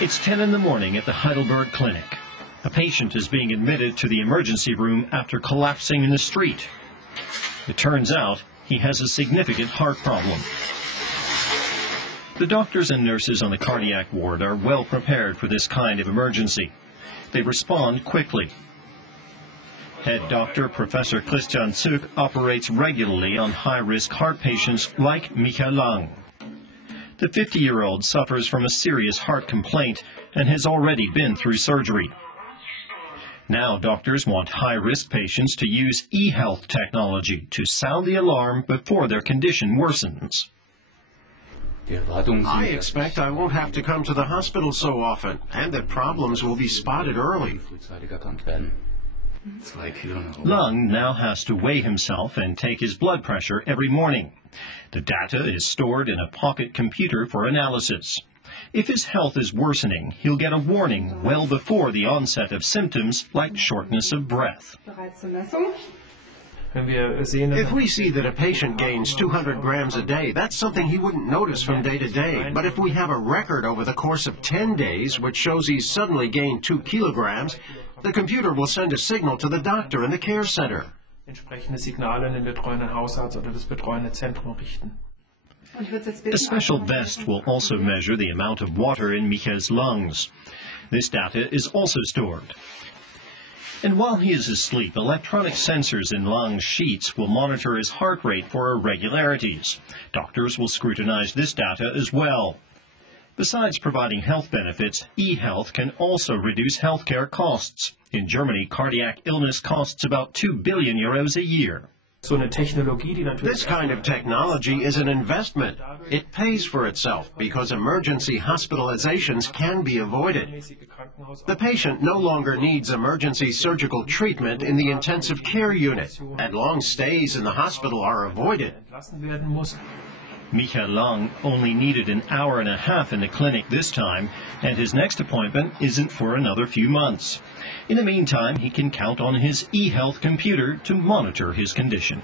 It's 10 in the morning at the Heidelberg Clinic. A patient is being admitted to the emergency room after collapsing in the street. It turns out he has a significant heart problem. The doctors and nurses on the cardiac ward are well prepared for this kind of emergency. They respond quickly. Head doctor Professor Christian Zuk operates regularly on high-risk heart patients like Michael Lang. The 50-year-old suffers from a serious heart complaint and has already been through surgery. Now doctors want high-risk patients to use eHealth technology to sound the alarm before their condition worsens. I expect I won't have to come to the hospital so often, and that problems will be spotted early. Lung now has to weigh himself and take his blood pressure every morning. The data is stored in a pocket computer for analysis. If his health is worsening, he'll get a warning well before the onset of symptoms like shortness of breath. If we see that a patient gains 200 grams a day, that's something he wouldn't notice from day to day. But if we have a record over the course of 10 days, which shows he's suddenly gained 2 kilograms, the computer will send a signal to the doctor in the care center. A special vest will also measure the amount of water in Michael's lungs. This data is also stored. And while he is asleep, electronic sensors in Lang's sheets will monitor his heart rate for irregularities. Doctors will scrutinize this data as well. Besides providing health benefits, eHealth can also reduce healthcare costs. In Germany, cardiac illness costs about 2 billion euros a year. This kind of technology is an investment. It pays for itself because emergency hospitalizations can be avoided. The patient no longer needs emergency surgical treatment in the intensive care unit, and long stays in the hospital are avoided. Michael Lang only needed an hour and a half in the clinic this time, and his next appointment isn't for another few months. In the meantime, he can count on his eHealth computer to monitor his condition.